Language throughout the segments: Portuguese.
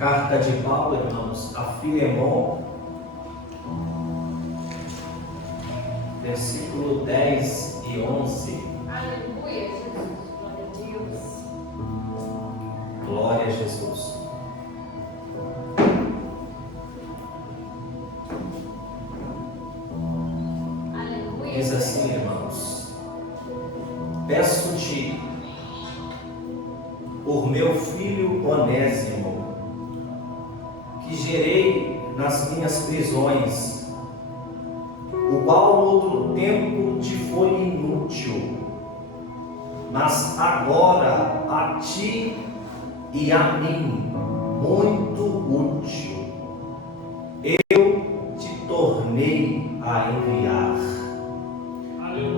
Carta de Paulo, irmãos, a Filemon, versículo 10 e 11. Aleluia, Jesus. Glória a Jesus. Aleluia. Diz assim, irmãos: peço-te por meu filho Onésimo, que gerei nas minhas prisões, o qual no outro tempo te foi inútil, mas agora a ti e a mim muito útil. Eu te tornei a enviar.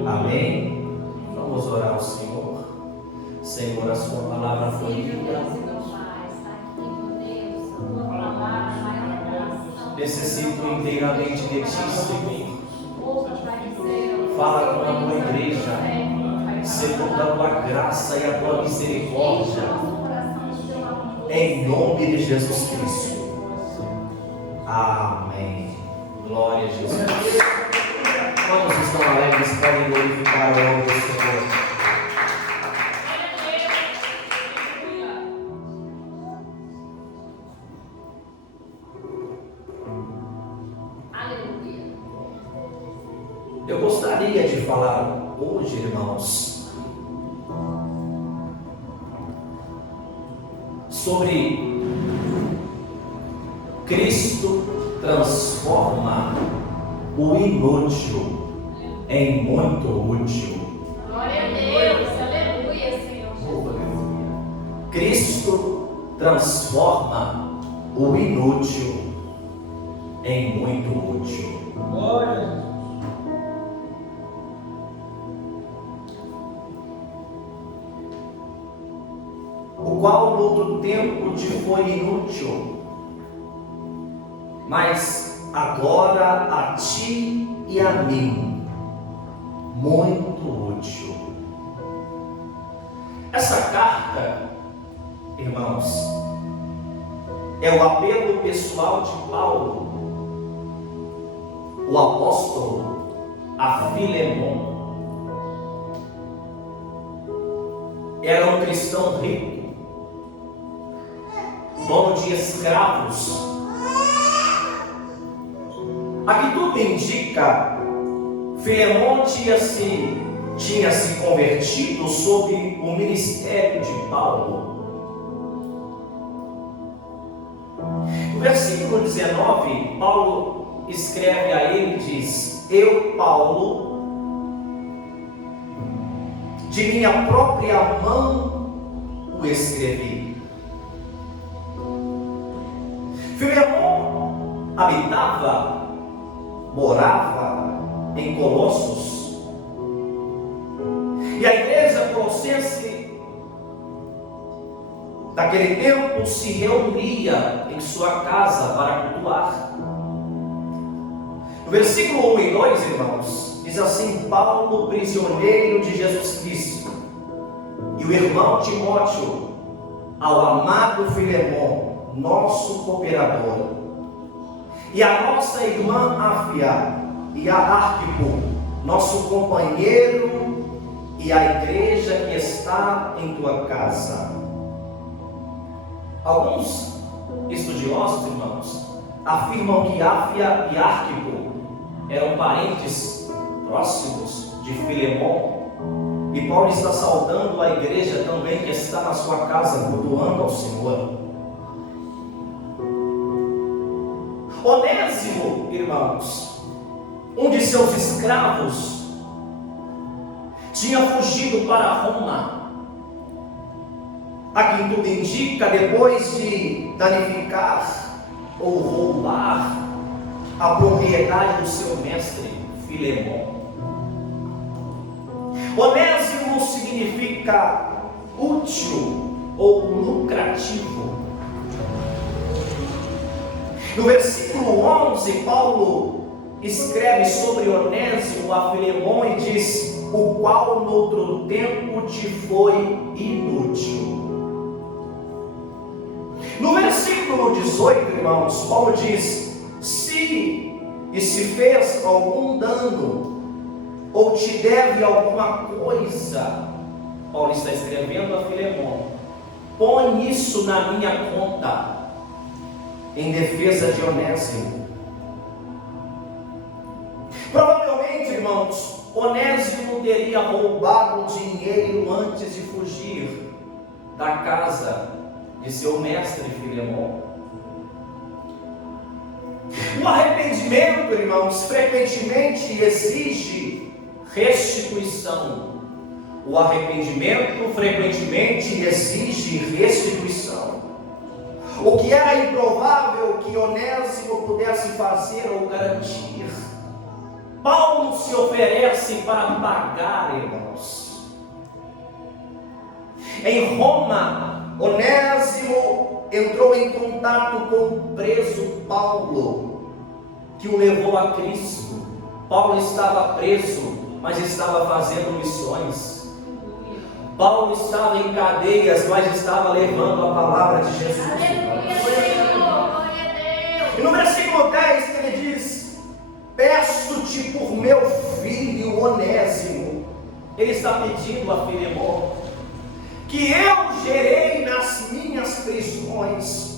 Amém? Vamos orar ao Senhor. Senhor, a sua palavra foi lida. Necessito inteiramente de ti, Senhor. Fala com a tua igreja, segundo a tua graça e a tua misericórdia, em nome de Jesus Cristo. Amém. Glória a Jesus. Quantos estão alegres podem glorificar o nome do Senhor? Eu gostaria de falar hoje, irmãos, sobre Cristo transforma o inútil em muito útil. Glória a Deus, aleluia, Senhor. Cristo transforma o inútil em muito útil. Glória a Deus. O qual no outro tempo te foi inútil, mas agora a ti e a mim muito útil. Essa carta, irmãos, é o apelo pessoal de Paulo, o apóstolo, a Filemon. Era um cristão rico, dono de escravos. Aqui tudo indica, Filemon tinha se convertido sob o ministério de Paulo. No versículo 19, Paulo escreve a ele e diz: eu, Paulo, de minha própria mão o escrevi. Filemon morava em Colossos, e a igreja colossense daquele tempo se reunia em sua casa para cultuar. No versículo 1 e 2, irmãos, diz assim: Paulo, prisioneiro de Jesus Cristo, e o irmão Timóteo, ao amado Filemon, nosso cooperador, e a nossa irmã Áfia e a Arquipo, nosso companheiro, e a igreja que está em tua casa. Alguns estudiosos, irmãos, afirmam que Áfia e Arquipo eram parentes próximos de Filemon, e Paulo está saudando a igreja também que está na sua casa, cultuando ao Senhor. Onésimo, irmãos, um de seus escravos, tinha fugido para Roma. Aqui tudo indica, depois de danificar ou roubar a propriedade do seu mestre, Filemon. Onésimo significa útil ou lucrativo. No versículo 11, Paulo escreve sobre Onésimo a Filemon e diz: o qual no outro tempo te foi inútil. No versículo versículo 18, irmãos, Paulo diz: se fez algum dano, ou te deve alguma coisa, Paulo está escrevendo a Filemon, põe isso na minha conta, em defesa de Onésimo. Provavelmente, irmãos, Onésimo teria roubado dinheiro antes de fugir da casa de seu mestre Filemon. O arrependimento, irmãos, frequentemente exige restituição. O arrependimento frequentemente exige restituição. O que era improvável que Onésimo pudesse fazer ou garantir, Paulo se oferece para pagar, irmãos. Em Roma, Onésimo entrou em contato com o preso Paulo, que o levou a Cristo. Paulo estava preso, mas estava fazendo missões. Paulo estava em cadeias, mas estava levando a palavra de Jesus. E no versículo 10 ele diz: peço-te por meu filho Onésimo. Ele está pedindo a Filemon, que eu gerei nas minhas prisões.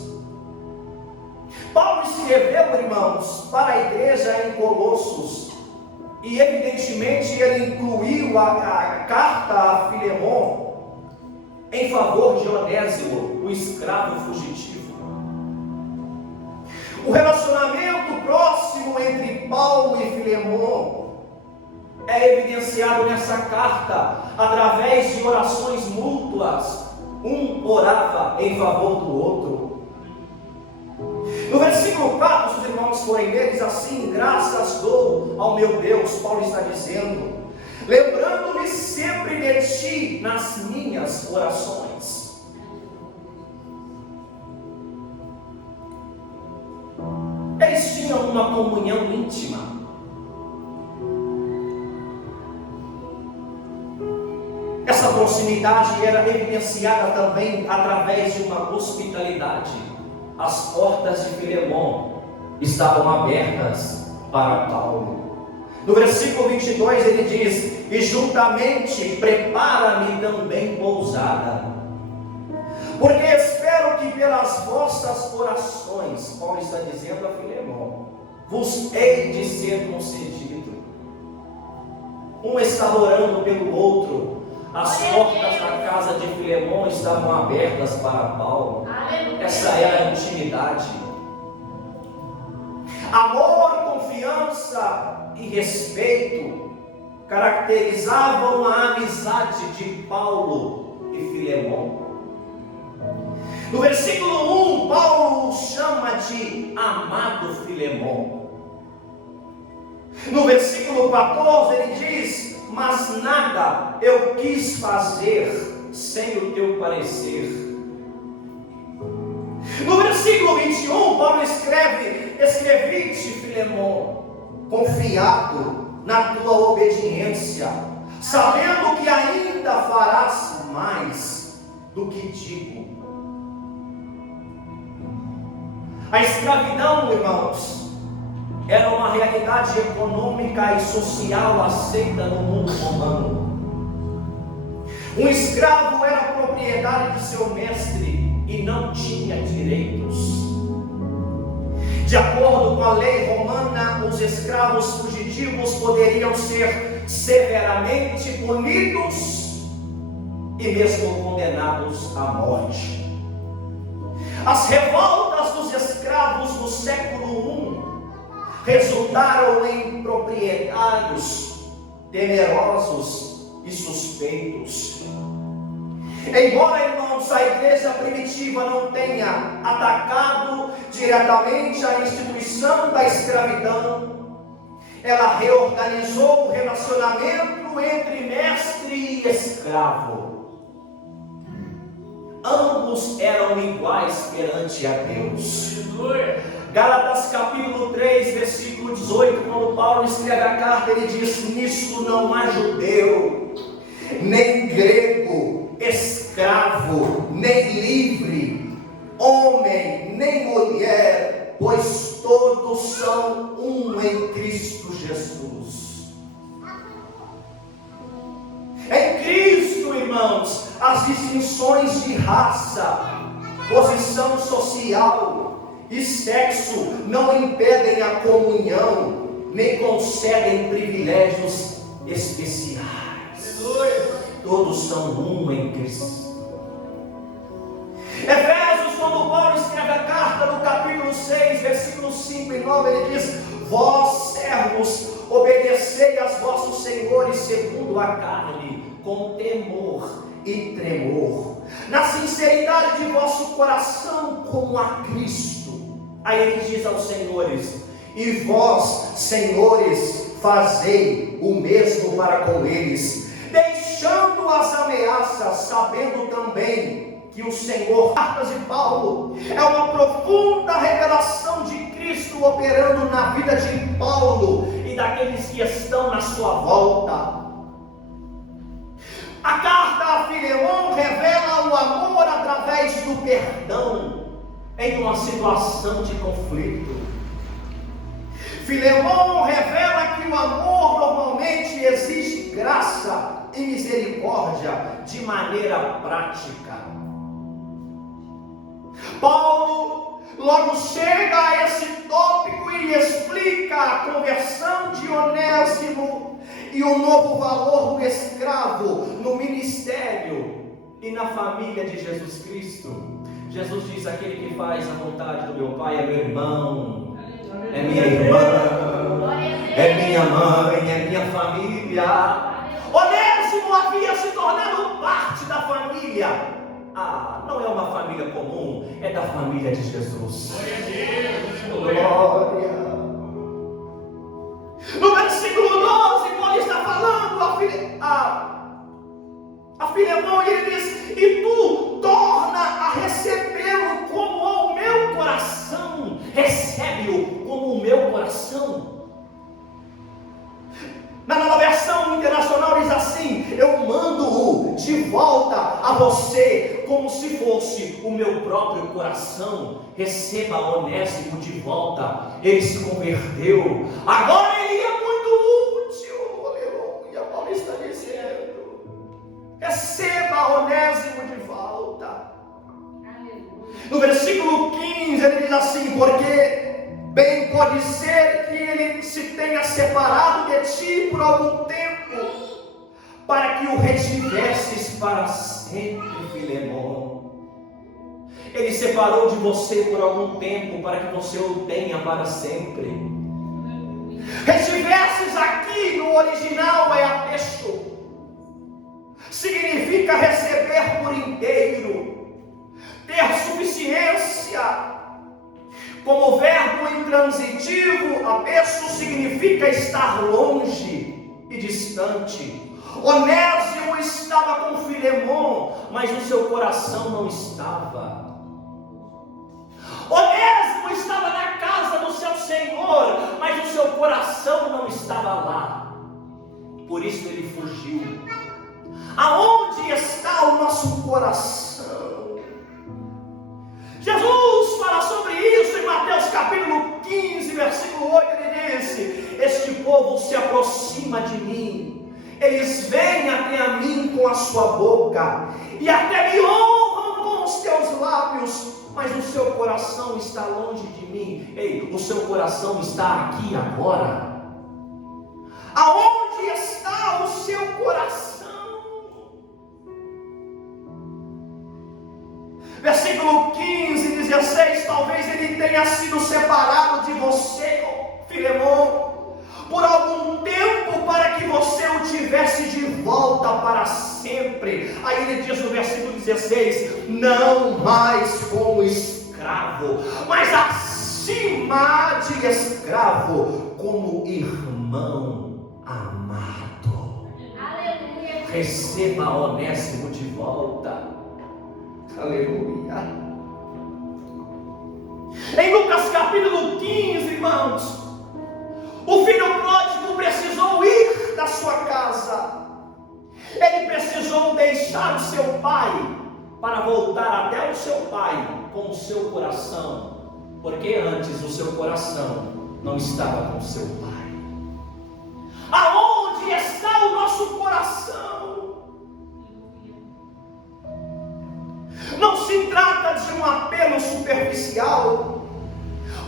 Paulo escreveu, irmãos, para a igreja em Colossos, e evidentemente ele incluiu a carta a Filemon em favor de Onésimo, o escravo fugitivo. O relacionamento próximo entre Paulo e Filemon é evidenciado nessa carta através de orações mútuas. Um orava em favor do outro. No versículo 4, se os irmãos forem ler, diz assim: graças dou ao meu Deus, Paulo está dizendo, lembrando-me sempre de ti nas minhas orações. Eles tinham uma comunhão íntima. Essa proximidade era evidenciada também através de uma hospitalidade. As portas de Filemon estavam abertas para Paulo. No versículo 22 ele diz: e juntamente prepara-me também pousada, porque espero que pelas vossas orações, Paulo está dizendo a Filemon, vos hei de ser concedido. Um estava orando pelo outro. As portas da casa de Filemon estavam abertas para Paulo. Essa era a intimidade. Amor, confiança e respeito caracterizavam a amizade de Paulo e Filemon. No versículo 1, Paulo o chama de amado Filemon. No versículo 14 ele diz: mas nada eu quis fazer sem o teu parecer. No versículo 21, Paulo escreve: escrevi-te, Filemon, confiado na tua obediência, sabendo que ainda farás mais do que digo. A escravidão, irmãos, era uma realidade econômica e social aceita no mundo romano. Um escravo era propriedade de seu mestre e não tinha direitos. De acordo com a lei romana, os escravos fugitivos poderiam ser severamente punidos e mesmo condenados à morte. As revoltas dos escravos do século I resultaram em proprietários temerosos e suspeitos. Embora, irmãos, a igreja primitiva não tenha atacado diretamente a instituição da escravidão, ela reorganizou o relacionamento entre mestre e escravo. Ambos eram iguais perante a Deus. Gálatas capítulo 3, versículo 18, quando Paulo escreve a carta, ele diz: nisto não há judeu, nem grego, escravo, nem livre, homem, nem mulher, raça, posição social e sexo não impedem a comunhão, nem concedem privilégios especiais. Todos são um em Cristo. Efésios, quando Paulo escreve a carta, no capítulo 6, versículos 5 e 9, ele diz: vós, servos, obedecei aos vossos senhores segundo a carne, com temor e tremor, na sinceridade de vosso coração, como a Cristo. Aí ele diz aos senhores: e vós, senhores, fazei o mesmo para com eles, deixando as ameaças, sabendo também que o Senhor. Cartas de Paulo é uma profunda revelação de Cristo operando na vida de Paulo e daqueles que estão na sua volta. A carta a Filemão revela o amor através do perdão em uma situação de conflito. Filemão revela que o amor normalmente exige graça e misericórdia de maneira prática. Paulo logo chega a esse tópico e explica a conversão de Onésimo e o novo valor do escravo no ministério e na família de Jesus Cristo. Jesus diz: aquele que faz a vontade do meu Pai é meu irmão, é minha irmã, é minha mãe, é minha família. Onésimo havia se tornado parte da família. Não é uma família comum, é da família de Jesus. Glória. No versículo 12, Paulo está falando a Filemão, e ele diz: e tu torna a recebê-lo como ao meu coração, recebe-o como o meu coração. Na nova versão internacional diz assim: eu mando-o de volta a você, como se fosse o meu próprio coração. Receba Onésimo de volta. Ele se converteu, agora ele é muito útil. Aleluia. Paulo está dizendo: receba Onésimo de volta. No versículo 15 ele diz assim: porque bem pode ser que ele se tenha separado de ti por algum tempo, para que o retivesses para sempre, Filemão. Ele separou de você por algum tempo, para que você o tenha para sempre. Retivesses aqui no original é apesto, significa receber por inteiro, ter suficiência. Como verbo intransitivo, apesto significa estar longe e distante. Onésimo estava com Filemão, mas o seu coração não estava. Onésimo estava na casa do seu Senhor, mas o seu coração não estava lá. Por isso ele fugiu. Aonde está o nosso coração? Jesus fala sobre isso em Mateus capítulo 15, versículo 8, ele disse: este povo se aproxima de mim, eles vêm até a mim com a sua boca, e até me honram com os teus lábios, mas o seu coração está longe de mim. Ei, o seu coração está aqui agora. Aonde está o seu coração? Versículo 15, 16, talvez ele tenha sido separado de você, Filemão, por algum tempo, para que você o tivesse de volta para sempre. Aí ele diz no versículo 16: não mais como escravo, mas acima de escravo, como irmão amado. Aleluia. Receba Onésimo de volta. Aleluia. Em Lucas capítulo 15, irmãos, o filho pródigo precisou ir da sua casa. Ele precisou deixar o seu pai para voltar até o seu pai com o seu coração, porque antes o seu coração não estava com o seu pai. Aonde está o nosso coração? Não se trata de um apelo superficial.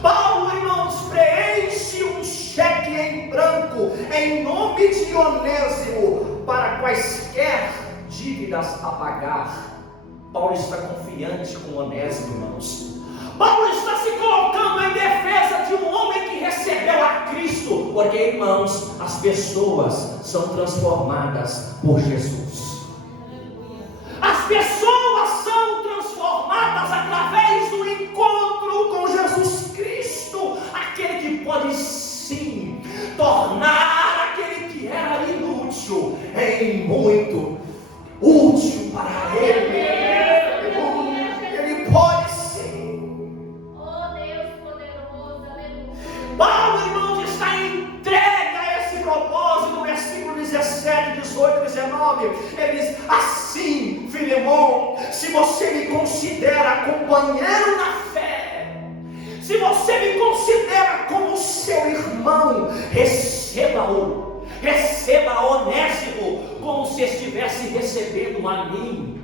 Paulo, irmãos, preenche um cheque em branco em nome de Onésimo para quaisquer dívidas a pagar. Paulo está confiante com Onésimo, irmãos. Paulo está se colocando em defesa de um homem que recebeu a Cristo, porque, irmãos, as pessoas são transformadas por Jesus. As pessoas são transformadas através do encontro com Jesus Cristo, aquele que pode sim tornar aquele que era inútil em muito útil para Ele. Ele pode sim. Oh Deus poderoso, aleluia. Paulo, irmãos, está entregue a esse propósito. Versículo 17, 18, 19. Ele diz assim: Filemão, se você me considera companheiro na fé, se você me considera como seu irmão, receba-o, receba Onésimo como se estivesse recebendo a mim.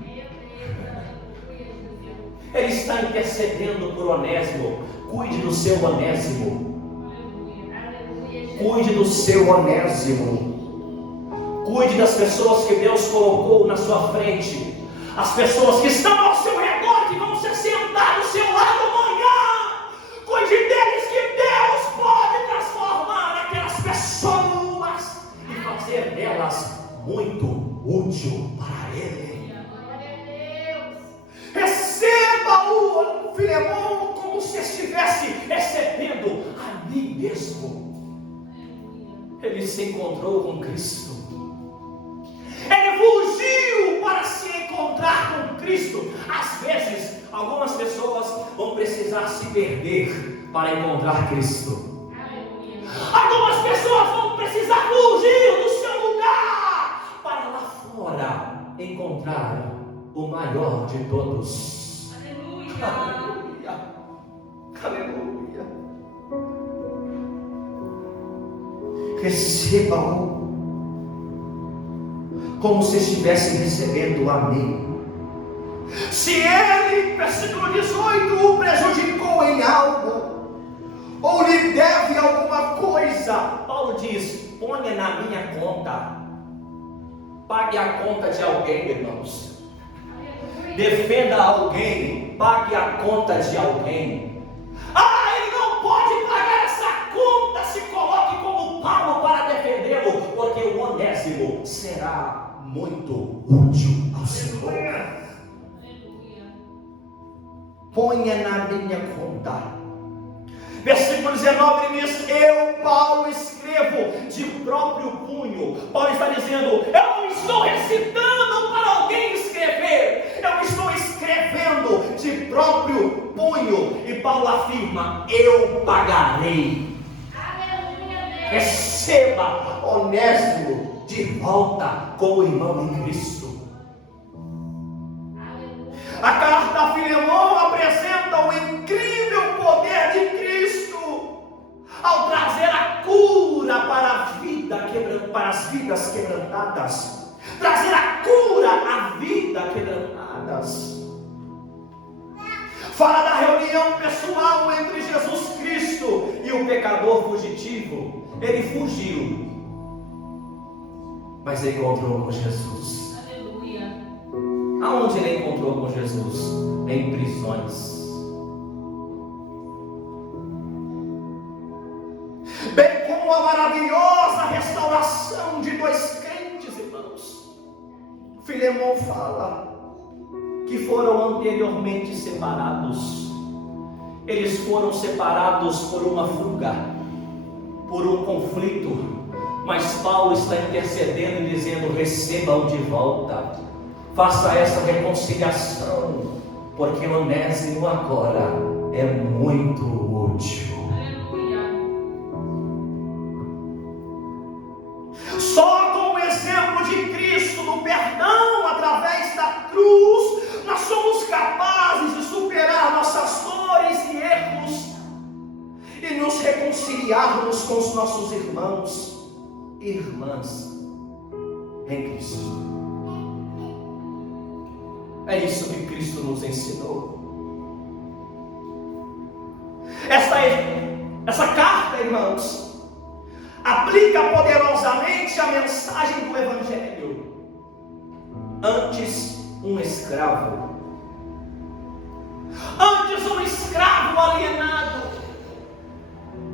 Ele está intercedendo por Onésimo. Cuide do seu Onésimo. Cuide do seu Onésimo. Cuide das pessoas que Deus colocou na sua frente. As pessoas que estão ao seu redor, que vão se sentar do seu lado amanhã. Cuide deles, que Deus pode transformar aquelas pessoas e fazer delas muito útil para Ele. Receba-o, Filemão, como se estivesse recebendo a mim mesmo. Ele se encontrou com Cristo. Ele fugiu para se encontrar com Cristo. Às vezes, algumas pessoas vão precisar se perder para encontrar Cristo. Algumas pessoas vão precisar fugir do seu lugar para lá fora encontrar o maior de todos. Aleluia. Aleluia. Receba-o como se estivesse recebendo a mim. Se ele, versículo 18, o prejudicou em algo, ou lhe deve alguma coisa, Paulo diz: ponha na minha conta. Pague a conta de alguém, irmãos. Defenda alguém, pague a conta de alguém. Ele não pode pagar essa conta. Se coloque como Paulo para defendê-lo, porque o Onésimo será muito útil ao Senhor. Ponha na minha conta. Versículo 19, ele diz: eu, Paulo, escrevo de próprio punho. Paulo está dizendo: eu não estou recitando para alguém escrever, eu estou escrevendo de próprio punho. E Paulo afirma: eu pagarei. Aleluia. Receba Onésimo de volta como irmão em Cristo. A carta a Filemão apresenta o incrível poder de Cristo ao trazer a cura para as vidas quebrantadas, trazer a cura à vida quebrantadas. Fala da reunião pessoal entre Jesus Cristo e o pecador fugitivo. Ele fugiu, mas ele encontrou com Jesus. Aonde ele encontrou com Jesus? Em prisões. Bem como a maravilhosa restauração de dois crentes, irmãos. Filemão fala que foram anteriormente separados. Eles foram separados por uma fuga, por um conflito. Mas Paulo está intercedendo e dizendo: receba-o de volta. Faça essa reconciliação, porque Onésimo agora é muito útil. Aleluia. Só com o exemplo de Cristo, do perdão através da cruz, nós somos capazes de superar nossas dores e erros e nos reconciliarmos com os nossos irmãos e irmãs em Cristo. É isso que Cristo nos ensinou. Essa carta, irmãos, aplica poderosamente a mensagem do Evangelho. Antes um escravo, alienado.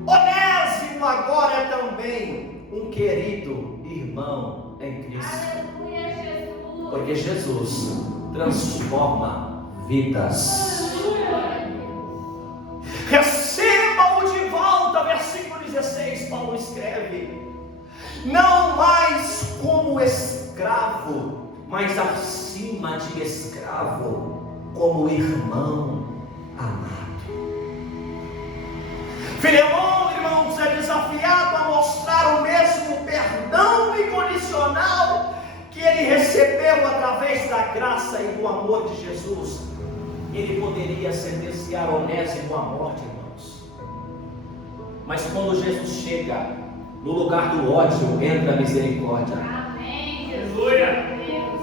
Onésimo agora é também um querido irmão em Cristo. Aleluia, Jesus. Porque Jesus transforma vidas. Receba-o de volta, versículo 16, Paulo escreve: não mais como escravo, mas acima de escravo, como irmão amado. Filemão, irmãos, é desafiado a mostrar o mesmo perdão incondicional que ele recebeu através da graça e do amor de Jesus. Ele poderia sentenciar Onésimo à morte, irmãos. Mas quando Jesus chega, no lugar do ódio entra a misericórdia. Amém, Jesus. Aleluia. Deus.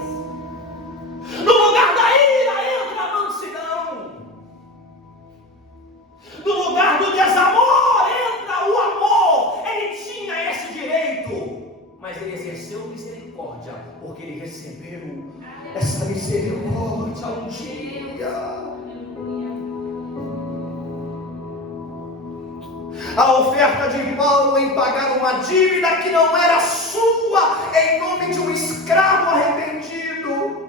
No lugar da ira entra a mansidão. No lugar do desamor entra o amor. Ele tinha esse direito, mas ele exerceu misericórdia, porque ele recebeu essa misericórdia um dia. A oferta de Paulo em pagar uma dívida que não era sua, em nome de um escravo arrependido,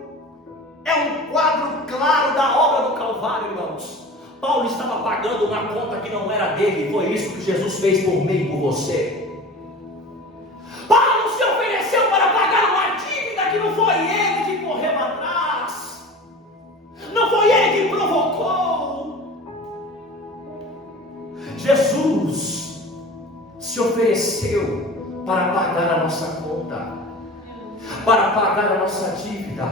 é um quadro claro da obra do Calvário, irmãos. Paulo estava pagando uma conta que não era dele. Foi isso que Jesus fez por mim e por você. Paulo se ofereceu para pagar uma dívida que não foi ele que correu atrás, não foi ele que provocou. Jesus se ofereceu para pagar a nossa conta, para pagar a nossa dívida.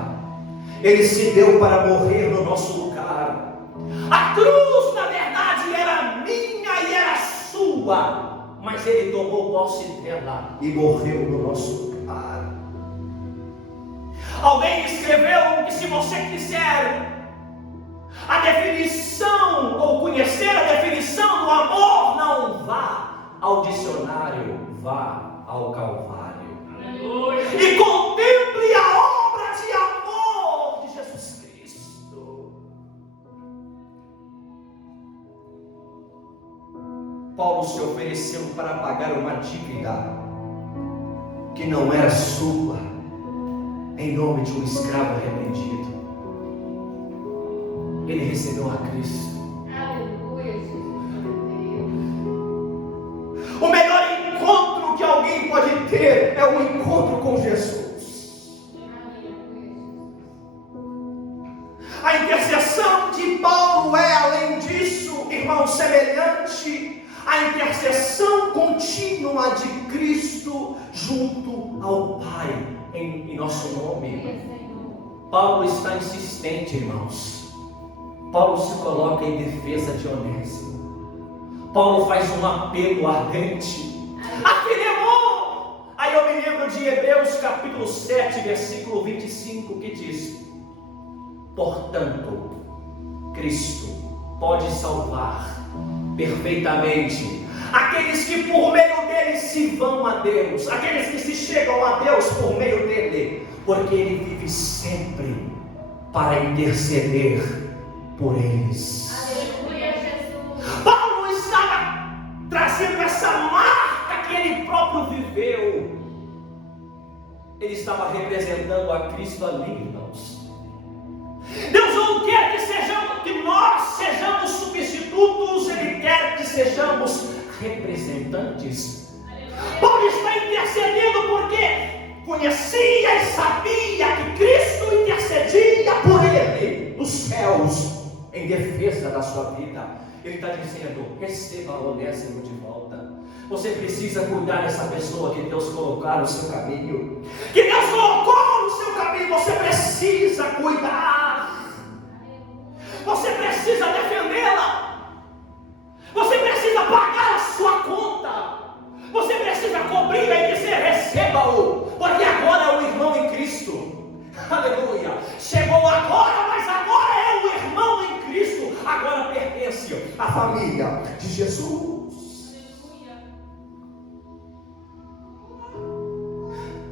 Ele se deu para morrer no nosso lugar. A cruz, na verdade, era minha e era sua, mas ele tomou posse dela e morreu no nosso lugar. Alguém escreveu que se você quiser a definição ou conhecer a definição do amor, não vá ao dicionário, vá ao Calvário. Aleluia. E contemple a obra de amor de Jesus Cristo. Paulo se ofereceu para pagar uma dívida que não era sua, em nome de um escravo arrependido. Ele recebeu a Cristo. Aleluia, Jesus. O melhor encontro que alguém pode ter é o encontro com Jesus. A intercessão de Paulo é, além disso, irmão, semelhante à intercessão contínua de Cristo junto ao Pai em nosso nome. Paulo está insistente, irmãos. Paulo se coloca em defesa de Onésimo. Paulo faz um apelo ardente a Filemão. Aí eu me lembro de Hebreus capítulo 7, versículo 25, que diz: portanto, Cristo pode salvar perfeitamente aqueles que por meio dele se vão a Deus, aqueles que se chegam a Deus por meio dele, porque ele vive sempre para interceder por eles. Aleluia, Jesus. Paulo estava trazendo essa marca que ele próprio viveu. Ele estava representando a Cristo ali, irmãos. Deus não quer que nós sejamos substitutos, Ele quer que sejamos representantes. Paulo está intercedendo porque conhecia e sabia que Cristo intercedia por ele nos céus, em defesa da sua vida. Ele está dizendo: receba Onésimo de volta. Você precisa cuidar dessa pessoa que Deus colocou no seu caminho. Que Deus colocou no seu caminho. Você precisa cuidar. Você precisa defendê-la. Você precisa pagar a sua conta. Você precisa cobri-la e dizer: receba-o, porque agora é o irmão em Cristo. Aleluia. Chegou agora, mas família de Jesus.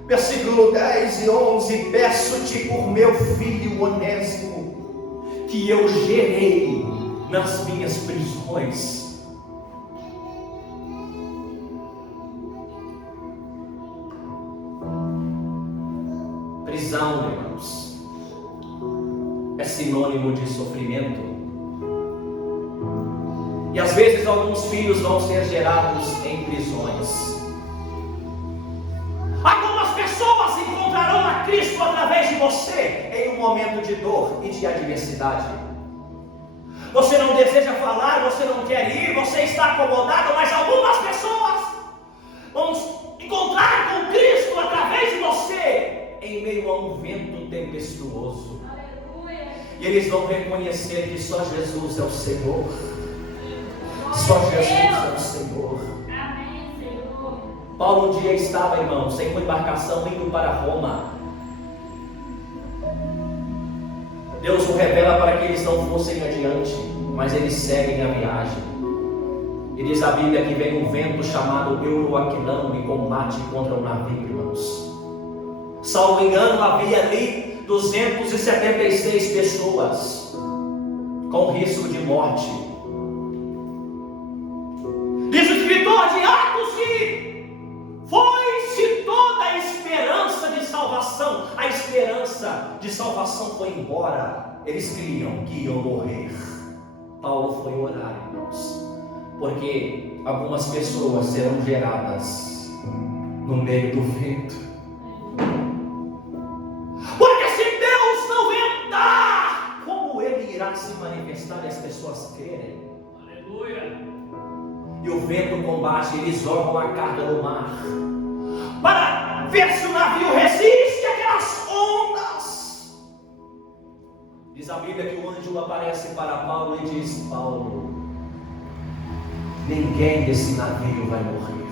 Versículo 10 e 11: peço-te por meu filho Onésimo, que eu gerei nas minhas prisões. Prisão, irmãos, é sinônimo de sofrimento. E às vezes alguns filhos vão ser gerados em prisões. Algumas pessoas encontrarão a Cristo através de você em um momento de dor e de adversidade. Você não deseja falar, você não quer ir, você está acomodado, mas algumas pessoas vão encontrar com Cristo através de você em meio a um vento tempestuoso. Aleluia. E eles vão reconhecer que só Jesus é o Senhor. Só Jesus é o Senhor. Amém, Senhor. Paulo um dia estava, irmãos, em uma embarcação indo para Roma. Deus o revela para que eles não fossem adiante, mas eles seguem a viagem. E diz a Bíblia que vem um vento chamado Euroaquilão e combate contra o navio, irmãos. Salvo engano, havia ali 276 pessoas com risco de morte. Diz o escritor de Atos que foi-se toda a esperança de salvação. A esperança de salvação foi embora. Eles criam que iam morrer. Paulo foi orar, irmãos, porque algumas pessoas serão geradas no meio do vento. Porque se Deus não ventar, como Ele irá se manifestar e as pessoas crerem? Aleluia! E o vento combate, eles jogam a carga no mar para ver se o navio resiste àquelas ondas. Diz a Bíblia que o anjo aparece para Paulo e diz: Paulo, ninguém desse navio vai morrer.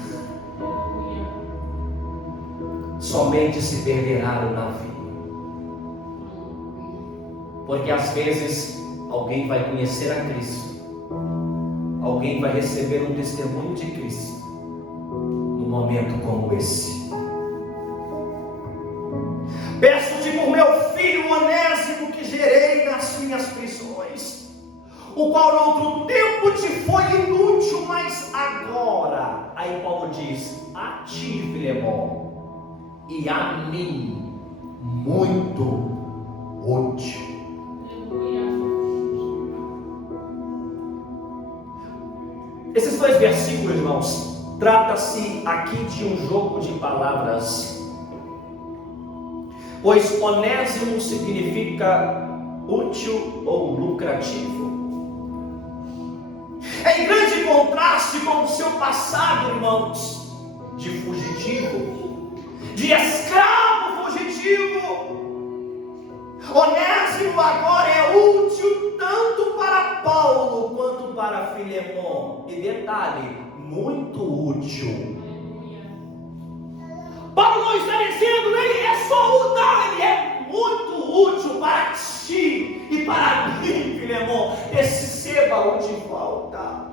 Somente se perderá o navio. Porque às vezes alguém vai conhecer a Cristo, alguém vai receber um testemunho de Cristo num momento como esse. Peço-te por meu filho Onésimo, que gerei nas minhas prisões, o qual no outro tempo te foi inútil, mas agora, aí Paulo diz, a ti, Filemon, e a mim, muito útil. Esses dois versículos, irmãos, trata-se aqui de um jogo de palavras, pois Onésimo significa útil ou lucrativo. É em grande contraste com o seu passado, irmãos, de fugitivo, de escravo fugitivo. Onésimo agora é útil tanto para Paulo quanto para Filemon. E detalhe, muito útil. Paulo não está dizendo, ele é só útil, não, ele é muito útil para ti e para mim, Filemon. Esse seba te falta.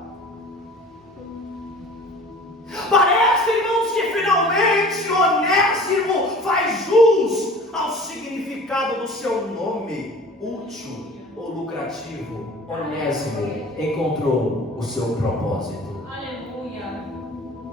Parece, irmãos, que finalmente Onésimo faz jus ao significado do seu nome, útil ou lucrativo. Onésimo encontrou o seu propósito. Aleluia.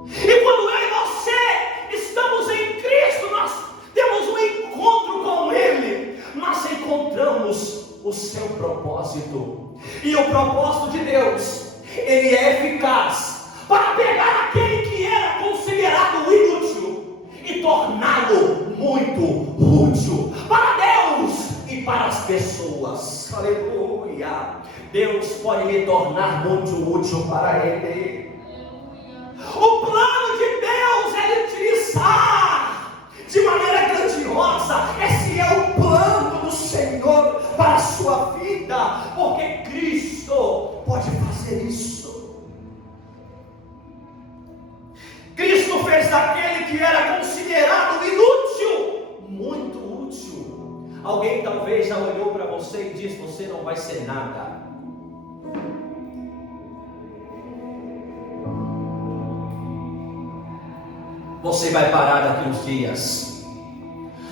E quando eu e você estamos em Cristo, nós temos um encontro com Ele, nós encontramos o seu propósito. E o propósito de Deus, ele é eficaz para pegar aquele que era considerado inútil e torná-lo muito útil para Deus e para as pessoas. Aleluia! Deus pode lhe tornar muito útil para Ele. O plano de Deus é lhe utilizar de maneira grandiosa. Esse é o plano do Senhor para a sua vida, porque Cristo pode fazer isso. Cristo fez daquele que era considerado inútil, muito útil. Alguém talvez já olhou para você e disse, você não vai ser nada. Você vai parar daqui uns dias.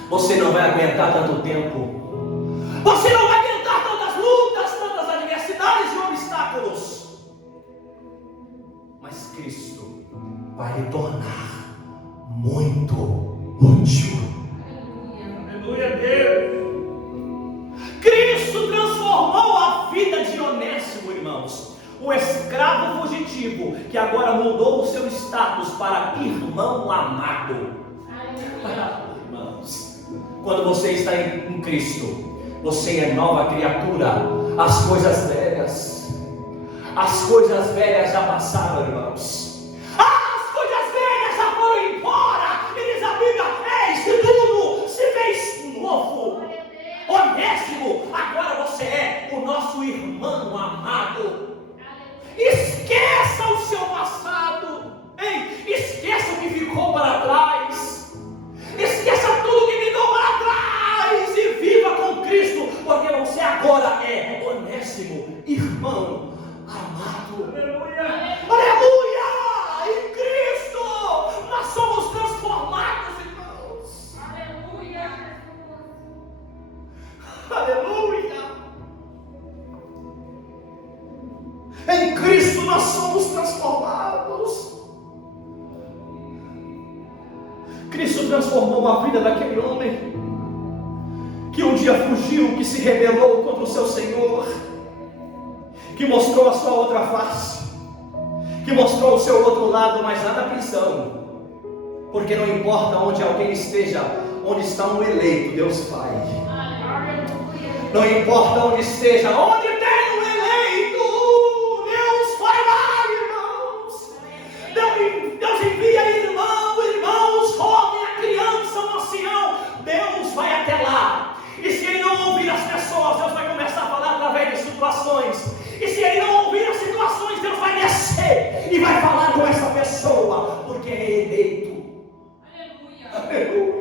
Você não vai aguentar tanto tempo. Você não vai aguentar tantas lutas, tantas adversidades e obstáculos. Mas Cristo vai lhe tornar muito útil. Aleluia, Deus. Cristo transformou a vida de Onésimo, irmãos. O escravo fugitivo que agora mudou o seu status para irmão amado. Irmãos, quando você está em Cristo, você é nova criatura. As coisas velhas já passaram, irmãos. As coisas velhas já foram embora. E diz a Bíblia: eis que tudo se fez novo. Onésimo, agora você é o nosso irmão amado. Esqueça o seu passado. Ei, esqueça o que ficou para trás. Esqueça tudo que ficou para trás e viva com Cristo, porque você agora é Onésimo, irmão amado. Aleluia. Aleluia! Em Cristo nós somos transformados, irmãos. Aleluia. Aleluia! Em Cristo nós somos transformados. Cristo transformou a vida daquele homem que um dia fugiu, que se rebelou contra o seu Senhor, que mostrou a sua outra face, que mostrou o seu outro lado, mas lá na prisão. Porque não importa onde alguém esteja, onde está um eleito, Deus vai. Não importa onde esteja, onde tem um eleito, Deus vai lá, irmãos. Deus envia irmãos, homem, a criança, um ancião. Deus vai até lá. E se ele não ouvir as pessoas, Deus vai começar a falar através de situações. E se ele não ouvir as situações, Deus vai descer e vai falar com essa pessoa, porque é eleito. Aleluia!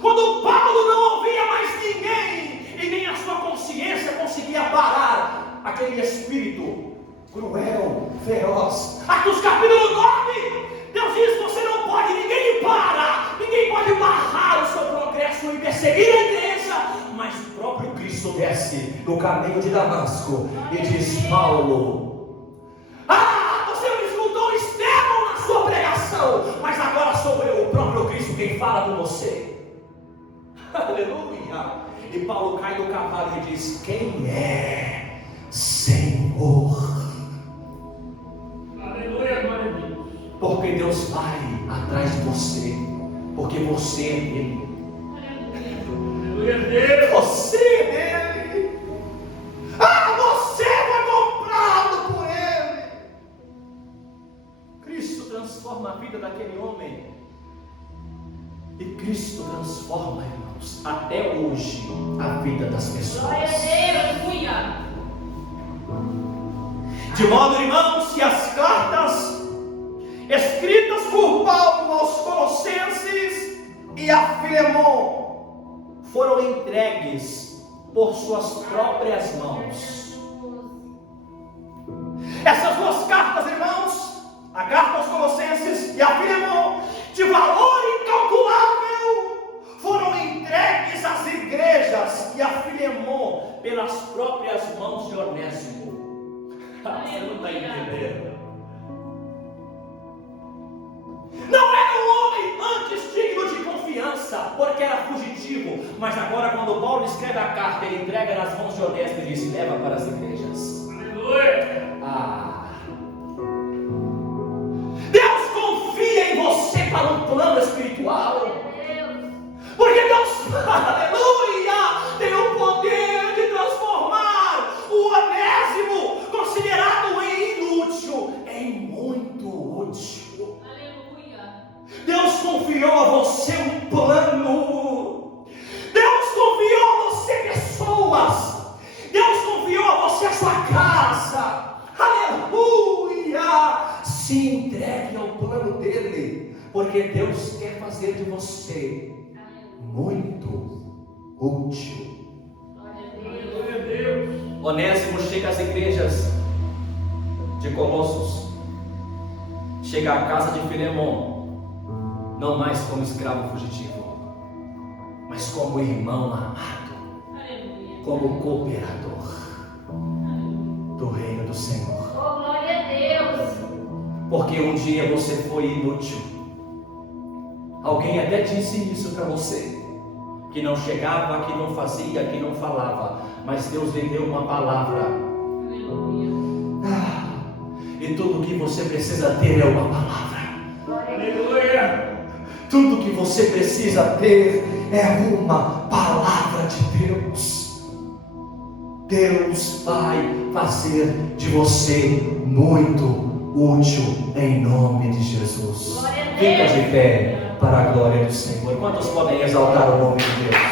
Quando Paulo não ouvia mais ninguém, e nem a sua consciência conseguia parar aquele espírito cruel, feroz. Atos capítulo 9, Deus diz: você não pode, ninguém para, ninguém pode barrar o seu progresso e perseguir a igreja. Mas o próprio Cristo desce no caminho de Damasco e diz: Paulo, você não escutou Estevão na sua pregação, mas agora sou eu, o próprio Cristo, quem fala com você. Aleluia! E Paulo cai do cavalo e diz: quem é Senhor? Aleluia, glória a Deus. Porque Deus vai atrás de você, porque você é dele. Aleluia, Deus. Você é dele. Você foi comprado por ele. Cristo transforma a vida daquele homem. E Cristo transforma, irmãos, até hoje a vida das pessoas. De modo, irmãos, que as cartas escritas por Paulo aos Colossenses e a Filemon foram entregues por suas próprias mãos. Essas duas cartas, irmãos, a carta aos Colossenses e a Filemon, de valor incalculável, foram entregues às igrejas, e a Filemon pelas próprias mãos de Onésimo. Você não está entendendo? Não era um homem antes digno de confiança, porque era fugitivo, mas agora, quando Paulo escreve a carta, ele entrega nas mãos de Onésimo e diz: leva para as igrejas. Aleluia. Deus confia em você para um plano espiritual, porque Deus, aleluia, tem o poder de transformar o Onésimo, considerado inútil, em muito útil. Deus confiou a você um plano. Deus confiou a você pessoas. Deus confiou a você a sua casa. Aleluia! Se entregue ao plano dele, porque Deus quer fazer de você muito útil. Glória a Deus. Onésimo chega às igrejas de Colossos, chega à casa de Filemon, não mais como escravo fugitivo, mas como irmão amado, Aleluia. como cooperador do reino do Senhor. Oh, glória a Deus. Porque um dia você foi inútil. Alguém até disse isso para você, que não chegava, que não fazia, que não falava, mas Deus lhe deu uma palavra. Aleluia. E tudo que você precisa ter é uma palavra. Aleluia. Tudo que você precisa ter é uma palavra de Deus. Deus vai fazer de você muito útil em nome de Jesus. Glória a Deus. Fica de pé para a glória do Senhor. Quantos podem exaltar o nome de Deus?